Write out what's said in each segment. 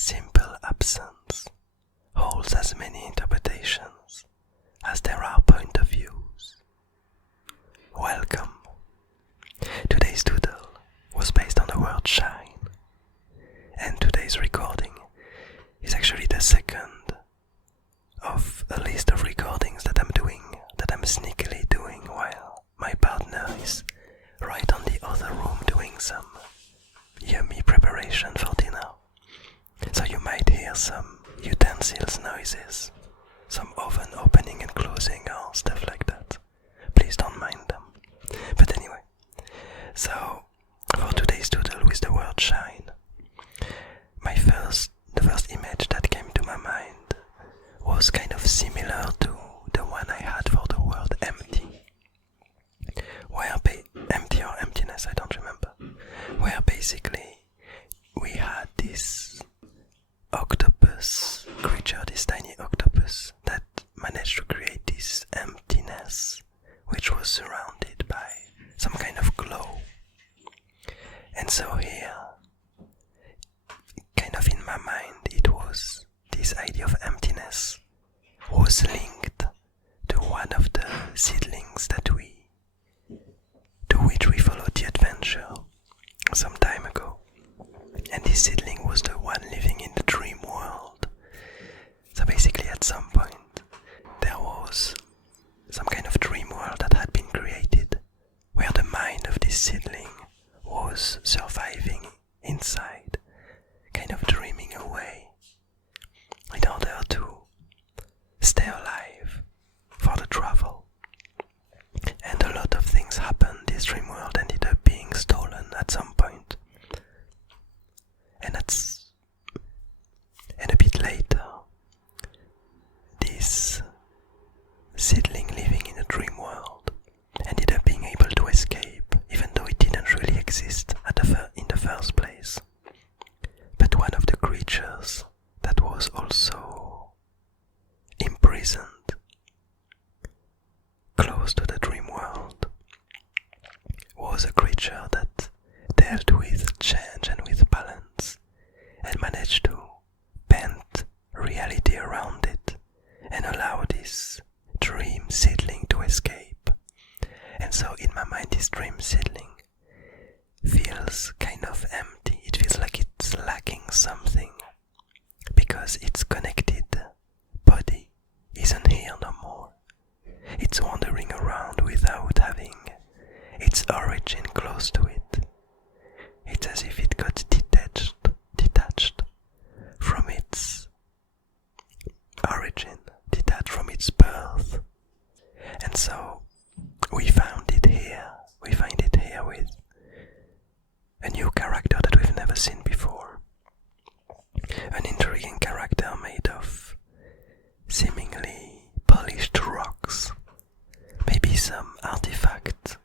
simple absence holds as many interpretations as there are point of views. Welcome. Today's doodle was based on the word shine, and today's recording is actually the second of a list of recordings that I'm sneakily doing while my partner is right on the other room doing some yummy preparation for dinner. So you might hear some utensils noises, some oven opening and closing or stuff like that. Please don't mind them. But anyway, so for today's doodle with the word shine, the first image that came to my mind was kind of similar to the one I had for the word empty. Empty or emptiness, I don't remember. Where basically we had this octopus creature, this tiny octopus that managed to create this emptiness which was surrounded by some kind of glow. And so here, kind of in my mind, it was this idea of emptiness was linked to one of the seedlings to which we followed the adventure some time ago. And this seedling was the one living in the dream world. So basically at some point there was some kind of dream world that had been created where the mind of this seedling was surviving inside, kind of dreaming away in order to stay alive for the travel. And a lot of things happened. This dream world ended up being stolen at some point. And a bit later, this seedling living in a dream world ended up being able to escape, even though it didn't really exist in the first place. But one of the creatures that was also imprisoned close to the dream world was a creature that dealt with change and with balance and managed to bend reality around it and allow this dream seedling to escape. And so in my mind this dream seedling feels kind of empty. It feels like it's lacking something because its connected body isn't here no more. It's wandering around without having its origin close to it. It's as if it got detached from its origin, detached from its birth. And so we find it here with a new character that we've never seen before. An intriguing character made of seemingly polished rocks, maybe some artifact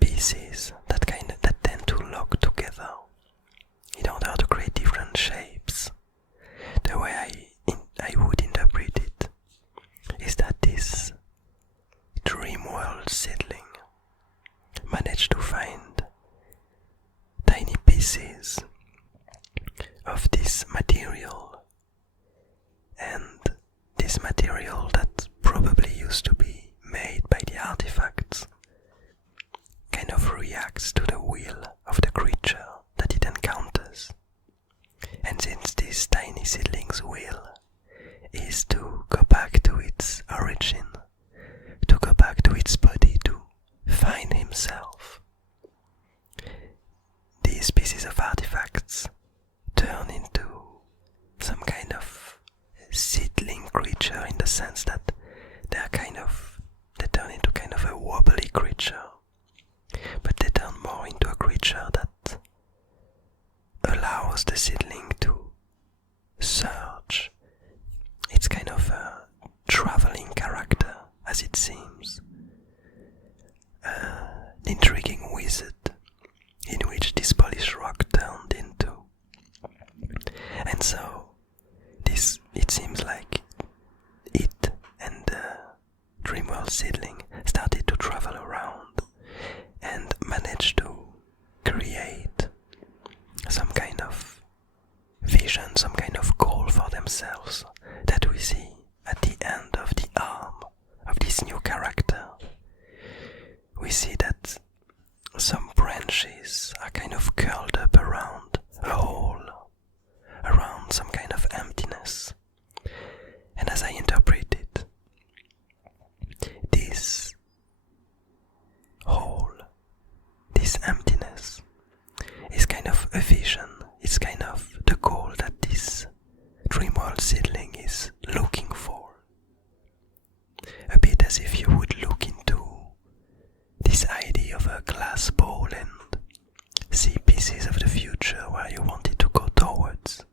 pieces that tend to lock together in order to create different shapes. The way I would interpret it is that this dream world seedling managed to find tiny pieces of this material, and this material that probably used to be made by the artifacts kind of reacts to the will of the creature that it encounters. And since this tiny seedling's will is to go back to its origin, to go back to its body, to find himself, these pieces of artifacts turn into some kind of seedling creature, in the sense that they turn into kind of a wobbly creature, but they turn more into a creature that allows the seedling to search. It's kind of a traveling character, as it seems, an intriguing wizard in which this polished rock turned into. And so it seems like it and the Dreamworld seedling started to travel around and managed to create some kind of vision vision, some kind of goal for themselves that we see at the end of the arm of this new character. We see that some branches are kind of curled up around a hole, around some kind of emptiness. And as I interpret it, this hole, this emptiness, is kind of a vision, it's kind of the goal that this dreamworld seedling is looking for. A bit as if you would look into this idea of a glass bowl and see pieces of the future where you wanted to go towards.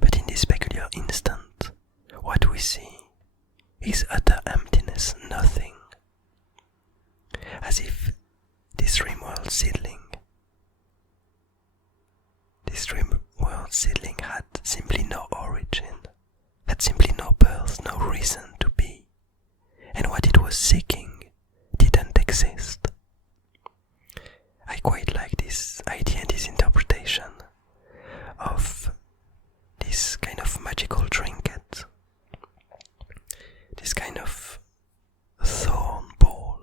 But in this peculiar instant, what we see is utter emptiness, nothing. As if this dreamworld seedling had simply no origin, had simply no birth, no reason to be, and what it was seeking didn't exist. I quite like this idea and this interpretation of this kind of magical trinket, this kind of thorn ball,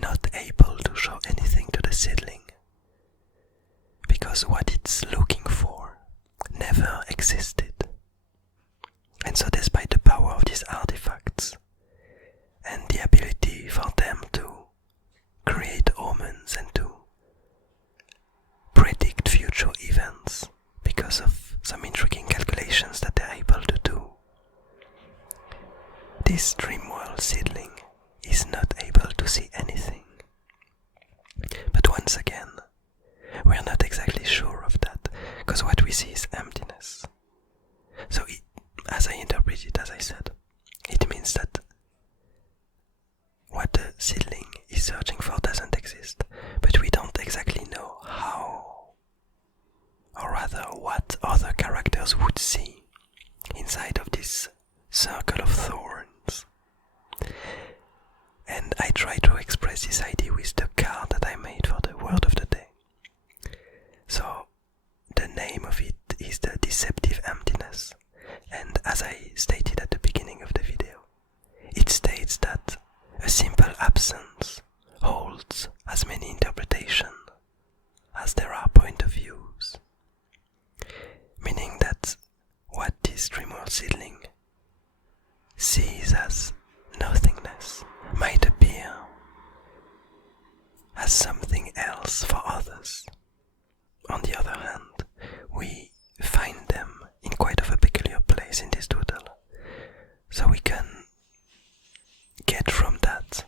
not able to show anything to the seedling, because what it's looking for never existed. And so despite the power of these artifacts and the ability for them to create omens and to predict future events because of some intriguing calculations that they're able to do, this dreamworld seedling is not able to see anything. But once again, we are not exactly sure of that, because what we see is emptiness. So as I interpret it, as I said, it means that what the seedling is searching for doesn't exist, but we don't exactly know how, or rather what other characters would see inside of this circle of thorns. And I try to express this idea with the card that I made for the word of the day. So the name of it is the Deceptive Emptyness, and as I stated at the beginning of the video, it states that a simple absence holds as many interpretations as there are point of views, meaning that what this dreamworld seedling sees as nothingness might appear as something else for others. On the other hand, we find them in quite of a peculiar place in this doodle, so we can get from that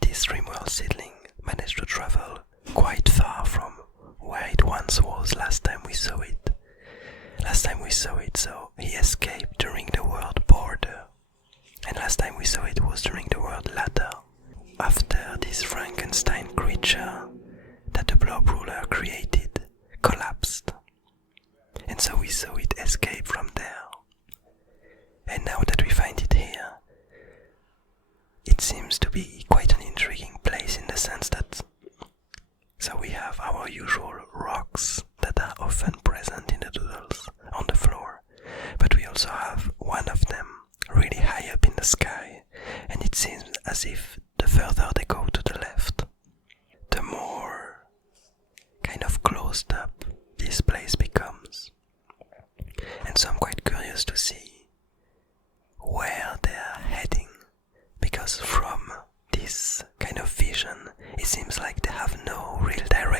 this dreamworld seedling managed to travel quite far from where it once was last time we saw it. So he escaped during the world border, and last time we saw it was during the world ladder, after this Frankenstein creature that the blob ruler created collapsed, and so we saw it escape from there. And now that we find it here, it seems to be quite an intriguing place in the sense that so we have our usual rocks that are often present in the doodles on the floor, but we also have one of them really high up in the sky, and it seems as if the further they go to the left, the more kind of closed up this place becomes. And so I'm quite curious to see where they're heading, because from this kind of vision it seems like they have no real direction